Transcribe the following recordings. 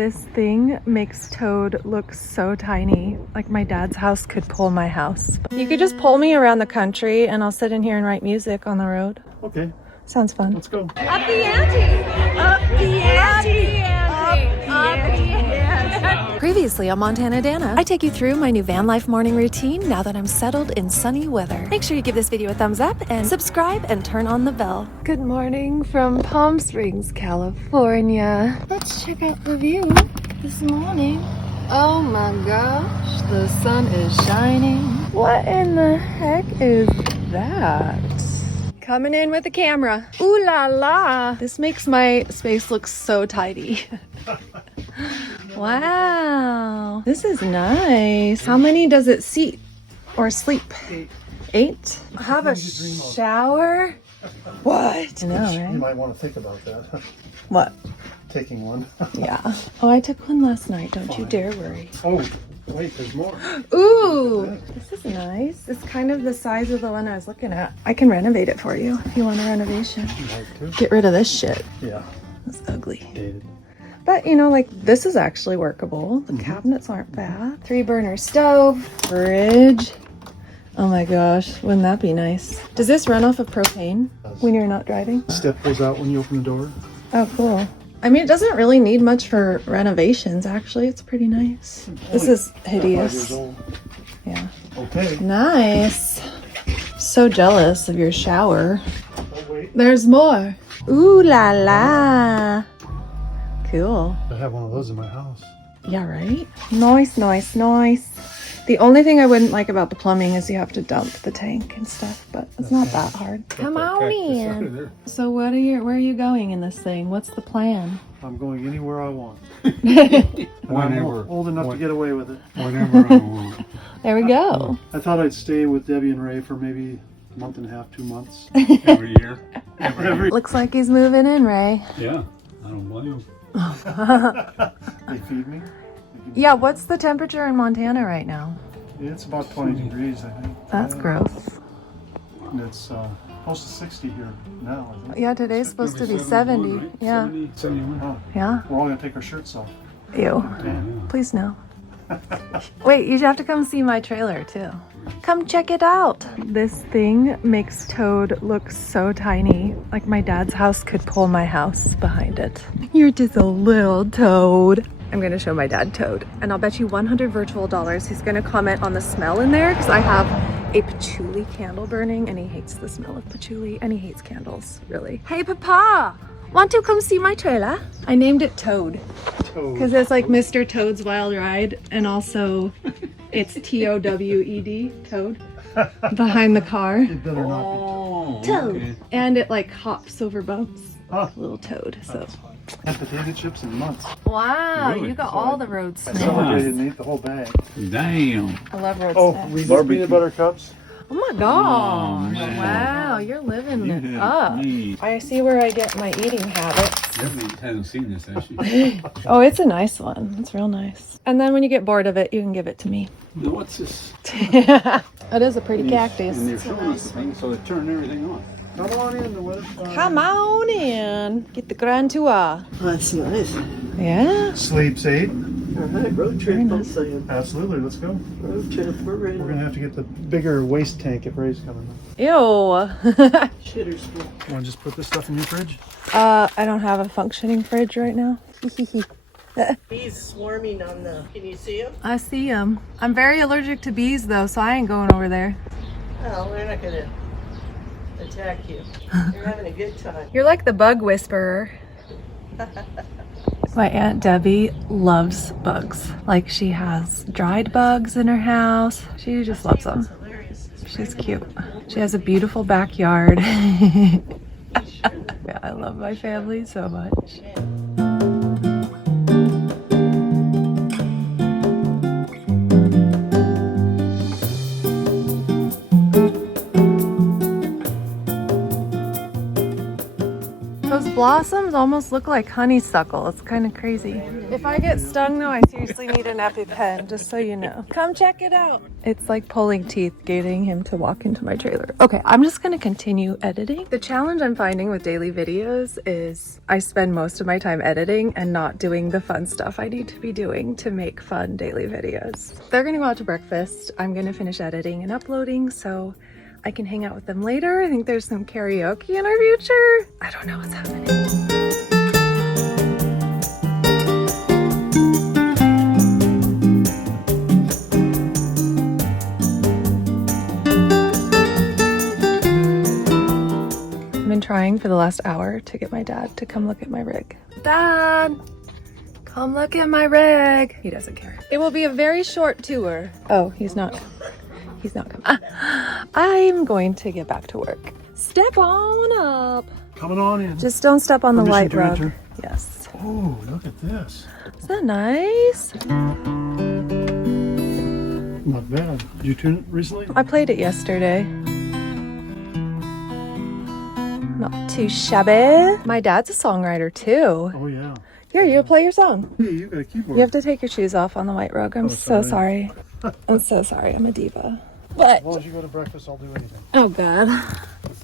This thing makes Toad look so tiny. Like my dad's house could pull my house. You could just pull me around the country and I'll sit in here and write music on the road. Okay. Sounds fun. Let's go. Up the ante! Up the ante! Up the ante! Previously on MontanaDanna, I take you through my new van life morning routine now that I'm settled in sunny weather. Make sure you give this video a thumbs up and subscribe and turn on the bell. Good morning from Palm Springs, California. Let's check out the view this morning. Oh my gosh, the sun is shining. What in the heck is that? Coming in with the camera. Ooh la la. This makes my space look so tidy. Wow. This is nice. How many does it seat or sleep? 8. Have a shower? What? I know, right? You might want to think about that. What? Taking one. Yeah. Oh, I took one last night. Don't you dare worry. Oh, wait, there's more. Ooh, this is nice. It's kind of the size of the one I was looking at. I can renovate it for you if you want a renovation. Get rid of this shit. Yeah. It's ugly. Dated. But you know, like this is actually workable. The cabinets aren't bad. 3-burner stove, fridge. Oh my gosh, wouldn't that be nice? Does this run off of propane when you're not driving? The step goes out when you open the door. Oh, cool. I mean, it doesn't really need much for renovations, actually. It's pretty nice. This is hideous. 5 years old. Yeah. Okay. Nice. So jealous of your shower. Oh, wait. There's more. Ooh la la. Cool. I have one of those in my house. Yeah, right? Nice, nice, nice. The only thing I wouldn't like about the plumbing is you have to dump the tank and stuff, but it's not that hard. Come on in. So where are you going in this thing? What's the plan? I'm going anywhere I want. Whenever. I'm old enough to get away with it. Whenever I want. There we go. I thought I'd stay with Debbie and Ray for maybe a month and a half, 2 months. Every year. Every Looks like he's moving in, Ray. Yeah, I don't blame him. They feed me. Yeah, what's the temperature in Montana right now? It's about 20 degrees, I think. That's gross. And it's close to 60 here now, I think. Yeah, today's supposed to be 70. Right? Yeah. 70, 71. Oh, Yeah. we're all going to take our shirts off. Ew. Please no. Wait, you have to come see my trailer too. Come check it out. This thing makes Toad look so tiny. Like my dad's house could pull my house behind it. You're just a little Toad. I'm gonna show my dad Toad, and I'll bet you 100 virtual dollars he's gonna comment on the smell in there, because I have a patchouli candle burning and he hates the smell of patchouli and he hates candles, really. Hey Papa, want to come see my trailer? I named it Toad because it's like Mr. Toad's Wild Ride, and also it's T-O-W-E-D, Toad, behind the car. It better not Oh, Toad. okay. And it like hops over bumps. Huh. Little Toad, so. be. Potato chips in months. Wow, Really? you got all the road I snacks. celebrated and ate the whole bag. Damn. I love road Oh, snacks. Reese's peanut butter cups. Oh my gosh. man. Wow, you're living You it have up. me. I see where I get my eating habits. Debbie hasn't seen this, has she? Oh, it's a nice one. It's real nice. And then when you get bored of it, you can give it to me. Now, what's this? It is a pretty And cactus. they're showing us the thing, so they turn everything off. Come on in, the weather's fine. Come on in. Get the grand tour. That's nice. Yeah. Sleep's 8. All right, road trip, Very I'm nice. saying. Absolutely, let's go. Road trip, we're ready. We're going to have to get the bigger waste tank if Ray's coming. Ew. Shitters. You want to just put this stuff in your fridge? I don't have a functioning fridge right now. Bees swarming on the, can you see them? I see them. I'm very allergic to bees though, so I ain't going over there. No, they're not gonna attack you. You're having a good time. You're like the bug whisperer. My Aunt Debbie loves bugs. Like she has dried bugs in her house. She just loves them. That's hilarious. She's cute. She has a beautiful backyard. Yeah, I love my family so much. Those blossoms almost look like honeysuckle. It's kind of crazy. If I get stung though, I seriously need an EpiPen, just so you know. Come check it out. It's like pulling teeth getting him to walk into my trailer. Okay, I'm just gonna continue editing. The challenge I'm finding with daily videos is I spend most of my time editing and not doing the fun stuff I need to be doing to make fun daily videos. They're gonna go out to breakfast. I'm gonna finish editing and uploading so I can hang out with them later. I think there's some karaoke in our future. I don't know what's happening. I've been trying for the last hour to get my dad to come look at my rig. Dad, come look at my rig. He doesn't care. It will be a very short tour. Oh, he's not coming. I'm going to get back to work. Step on up. Coming on in. Just don't step on the Permission white to rug. enter. Yes. Oh, look at this. Is that nice? Not bad. Did you tune it recently? I played it yesterday. Not too shabby. My dad's a songwriter too. Oh, yeah. Here, you play your song. Hey, you got a keyboard. You have to take your shoes off on the white rug. I'm so sorry. sorry. I'm so sorry. I'm a diva. But As long as you go to breakfast, I'll do anything. oh god,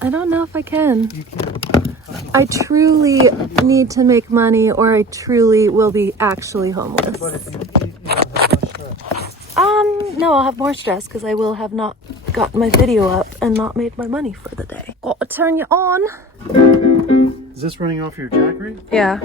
I don't know if I can. You can. I truly need to make money or I truly will be actually homeless. But if you eat, you don't have much stress. No, I'll have more stress because I will have not got my video up and not made my money for the day. Gotta turn you on. Is this running off your jackery? Yeah.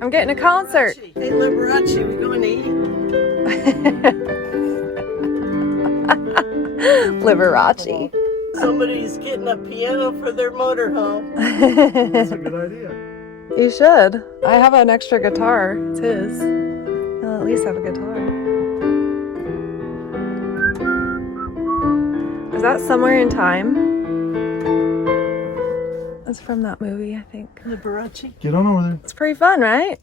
I'm getting a concert. Hey, Liberace, we going to eat? Liberace. Somebody's getting a piano for their motorhome. That's a good idea. You should. I have an extra guitar. It's his. He'll at least have a guitar. Is that Somewhere in Time? That's from that movie, I think. Liberace? Get on over there. It's pretty fun, right?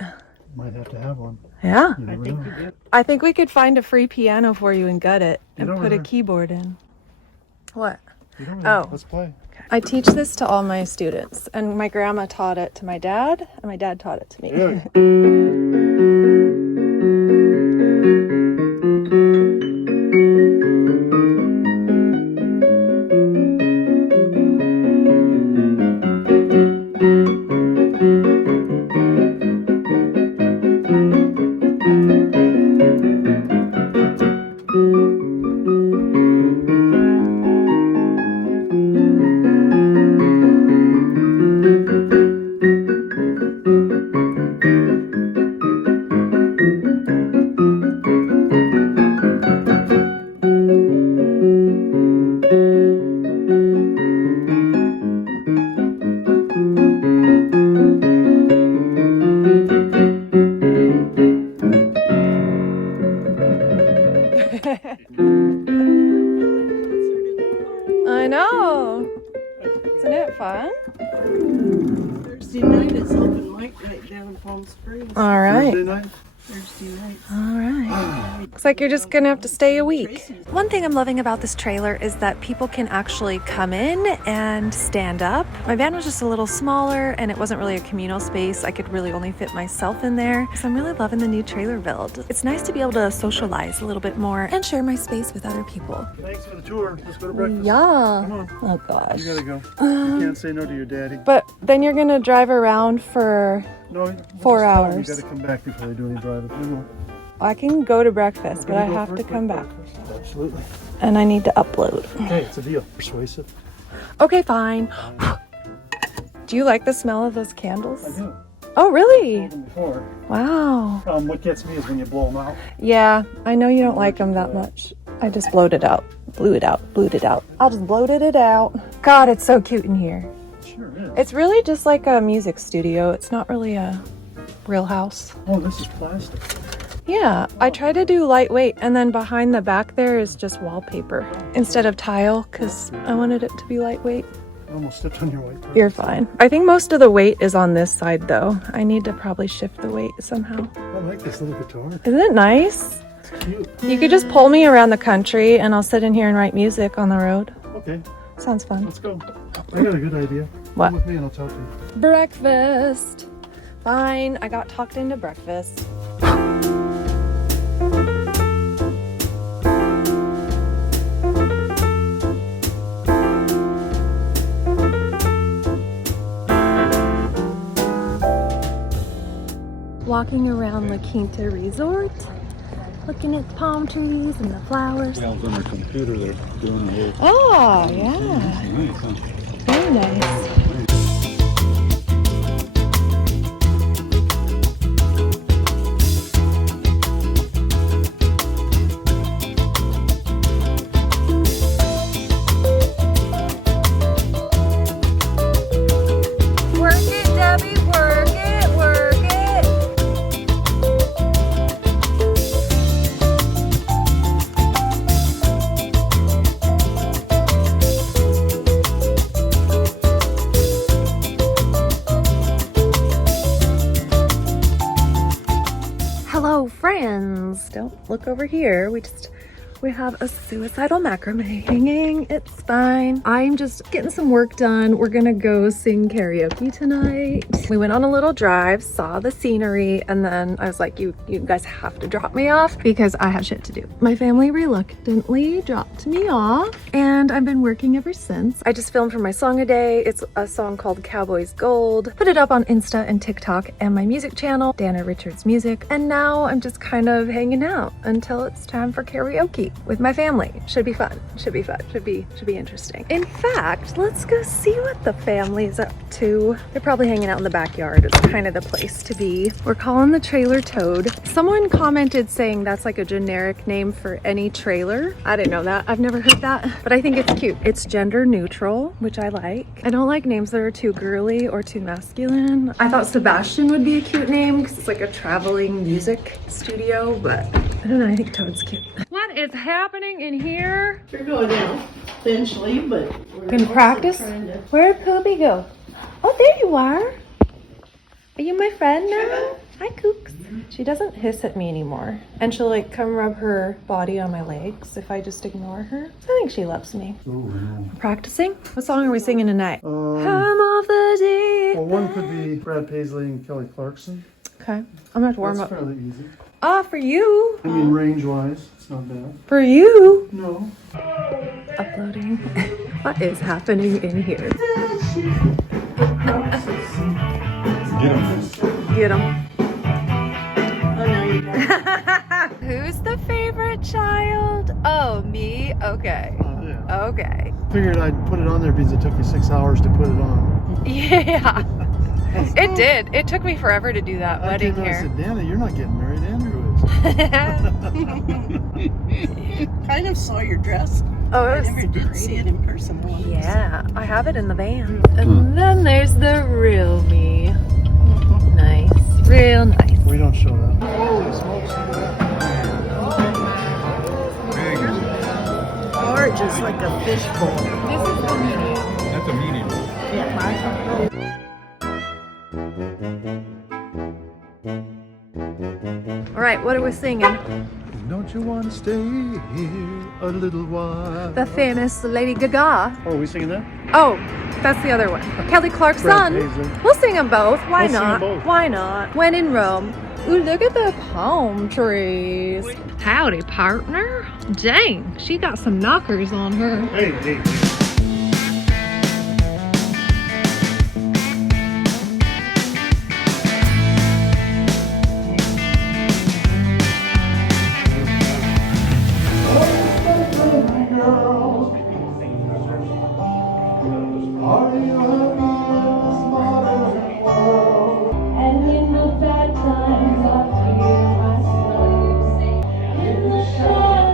Might have to have one. Yeah. You I never think know. we did. I think we could find a free piano for you and gut it and Get over put a there. keyboard in. What? Get over there. Oh. Let's play. I teach this to all my students, and my grandma taught it to my dad, and my dad taught it to me. Yeah. I know. Isn't it fun? Thursday night is open mic night down in Palm Springs. All right. Thursday night? Thursday night. All right. Looks like you're just gonna have to stay a week. One thing I'm loving about this trailer is that people can actually come in and stand up. My van was just a little smaller and it wasn't really a communal space. I could really only fit myself in there. So I'm really loving the new trailer build. It's nice to be able to socialize a little bit more and share my space with other people. Thanks for the tour. Let's go to breakfast. Yeah. Come on. Oh gosh. You gotta go. You can't say no to your daddy. But then you're gonna drive around for, No, we'll 4 just tell him hours. You gotta come back before they do any driving. We will. I can go to breakfast, but Gonna I go have to first, come go back. first. Absolutely. And I need to upload. Okay, it's a deal. Persuasive. Okay, fine. Do you like the smell of those candles? I do. Oh, really? Told them before. Wow. What gets me is when you blow them out. Yeah, I know you don't like them that much. I just blowed it out. Blew it out. Blew it out. I'll just bloated it out. God, it's so cute in here. Sure is. It's really just like a music studio. It's not really a real house. Oh, this is plastic. Yeah, I try to do lightweight, and then behind the back there is just wallpaper instead of tile because I wanted it to be lightweight. I almost stepped on your white carpet. You're fine. I think most of the weight is on this side though. I need to probably shift the weight somehow. I like this little guitar. Isn't it nice? It's cute. You could just pull me around the country and I'll sit in here and write music on the road. Okay, Sounds fun. let's go. I got a good idea. What? Come with me and I'll talk to you. Breakfast. Fine, I got talked into breakfast. Walking around La Quinta Resort, looking at the palm trees and the flowers. I was on their computer, they're doing a whole. Oh, yeah. Nice, huh? Very nice. Work it, Debbie, work it, work it. Hello, friends. Don't look over here. We have a suicidal macrame hanging. It's fine. I'm just getting some work done. We're gonna go sing karaoke tonight. We went on a little drive, saw the scenery, and then I was like, you guys have to drop me off because I have shit to do. My family reluctantly dropped me off, and I've been working ever since. I just filmed for my song a day. It's a song called Cowboys Gold. Put it up on Insta and TikTok and my music channel, Danna Richards Music. And now I'm just kind of hanging out until it's time for karaoke with my family. Should be fun. Should be fun. Should be interesting. In fact, let's go see what the family is up to. They're probably hanging out in the backyard. It's kind of the place to be. We're calling the trailer Toad. Someone commented saying that's like a generic name for any trailer. I didn't know that. I've never heard that, but I think it's cute. It's gender neutral, which I like. I don't like names that are too girly or too masculine. I thought Sebastian would be a cute name because it's like a traveling music studio, but I don't know. I think Toad's cute. What is happening in here? You're going out eventually, but we're Gonna also practice? trying to- Where'd Poopy go? Oh, there you are. Are you my friend now? Hi, Kooks. She doesn't hiss at me anymore. And she'll like come rub her body on my legs if I just ignore her. I think she loves me. Oh, no. Practicing? What song are we singing tonight? Um, Come off the deep. Well, one could be Brad Paisley and Kelly Clarkson. Okay. I'm gonna have to warm That's up. fairly easy. Ah, for you. I mean, range-wise, it's not bad. For you. No. Uploading. What is happening in here? Get them. Get 'em. Oh, no, you don't. Who's the favorite child? Oh, me? Okay. Yeah. Okay. Figured I'd put it on there because it took me 6 hours to put it on. Yeah. It did. It took me forever to do that I wedding came in, I hair. said, Danna, you're not getting married. Andrew is. Kind of saw your dress. Oh, I it never was did see it in person once. Yeah, I have it in the van. And then there's the real me. Nice. Real nice. We don't show that. Holy smokes, look at that. Large is like a fishbowl. That's a medium. All right, what are we singing? Don't you want to stay here a little while? The famous Lady Gaga. Oh, are we singing that? Oh, that's the other one. Kelly Clarkson. Brad Paisley. We'll sing them both. Why We'll sing 'em not? both. Why not? When in Rome. Ooh, look at the palm trees. Howdy, partner. Dang, she got some knockers on her. Hey, hey. And in the bad times I feel myself in the shadow.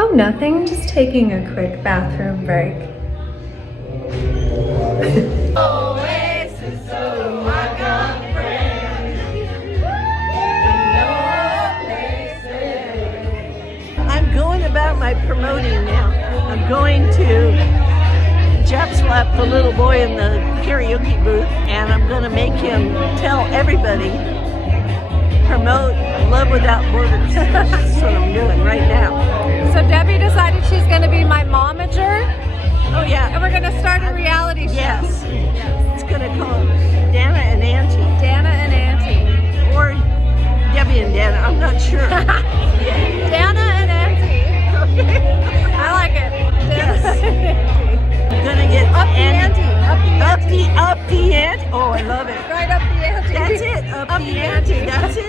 Oh, nothing. Just taking a quick bathroom break. I'm going about my promoting now. I'm going to Jap slap the little boy in the karaoke booth, and I'm going to make him tell everybody, promote Love Without Borders. That's what I'm doing right now. So Debbie decided she's going to be my momager, Oh yeah. and we're going to start a reality show. Yes. It's going to call Danna and Auntie. Danna and Auntie. Or Debbie and Danna. I'm not sure. Danna and Auntie. I like it. Yes. Danna and Auntie. I'm going to get Up the ante. Up the ante. Oh, I love it. Right up the ante. That's it. Up the ante. That's it.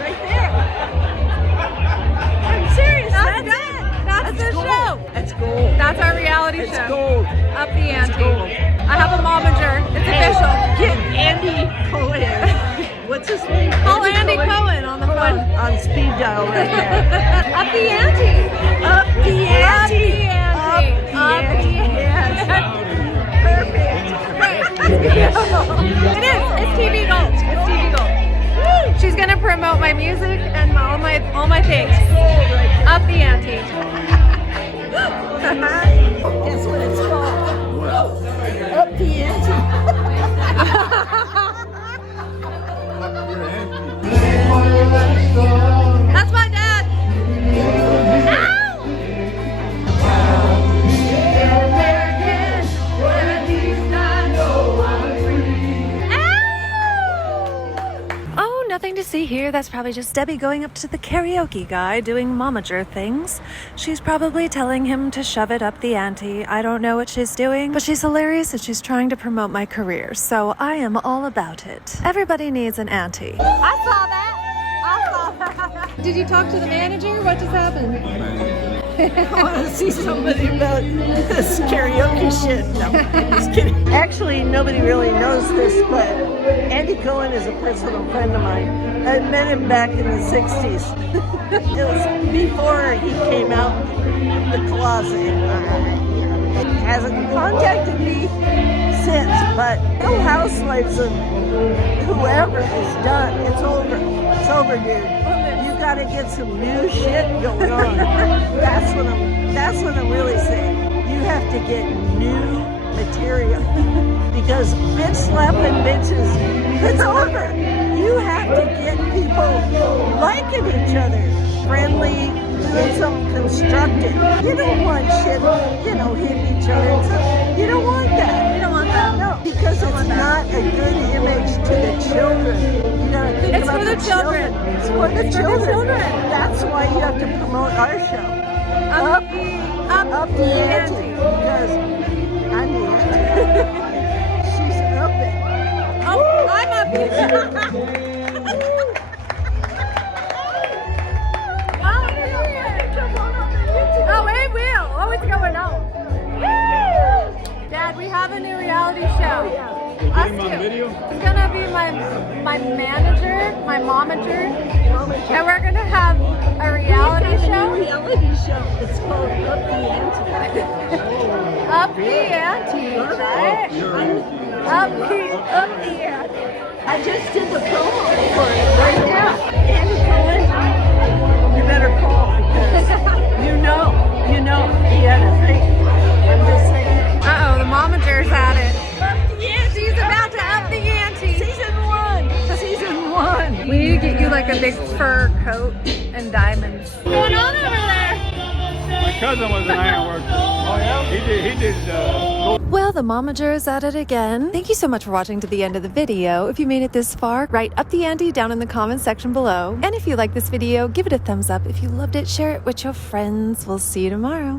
Right there. I'm serious. That's it. That's the gold. show. That's gold. That's our reality It's show. gold. Up the ante. gold. I have a momager. It's official. Get Andy Cohen. What's his name? Call Andy Cohen on the phone. On speed dial right now. Up the ante. Up the ante. Up the ante. Yes. Perfect. It is. It's TV gold. It's TV gold. She's gonna promote my music and all my things. Up the ante. Guess what it's called? Up the ante. That's my dad. Oh, nothing to see here. That's probably just Debbie going up to the karaoke guy doing momager things. She's probably telling him to shove it up the ante. I don't know what she's doing, but she's hilarious and she's trying to promote my career. So I am all about it. Everybody needs an auntie. I saw that. Did you talk to the manager? What just happened? I want to see somebody about this karaoke shit. No, I'm just kidding. Actually, nobody really knows this, but Andy Cohen is a personal friend of mine. I met him back in the 60s. It was before he came out the closet. Hasn't contacted me since, but no housewives of whoever is done. It's over. It's over, dude. You gotta get some new shit going on. That's what I'm really saying. You have to get new material. Because bitch slapping bitches, it's over. You have to get people liking each other, friendly, doing something constructive. You don't want shit, hit each other. You don't want that. You don't want that. No, because it's not a good image to the children. You gotta think It's about for the children. It's for the children. That's why you have to promote our show. Up the ante. Because I'm the ante. She's up it. Oh, I'm up it. Oh, it will. Oh, it's going on. Dad, we have a new reality show. Us Him on two. video? It's gonna be my manager, my momager, and we're gonna have a reality show. Reality show. It's called Up the Ante. Up the ante, right? You're Up the ante. I just did the promo for it right now. Andy Cohen, you better call because you know he had a thing. I'm just saying. Uh-oh, the momager's at it. Up the ante. She's about to up the ante. Season one. We need to get you like a big fur coat and diamonds. What's going on over there? My cousin was an iron worker. Oh yeah? He did Well, the momager is at it again. Thank you so much for watching to the end of the video. If you made it this far, write up the ante down in the comments section below. And if you like this video, give it a thumbs up. If you loved it, share it with your friends. We'll see you tomorrow.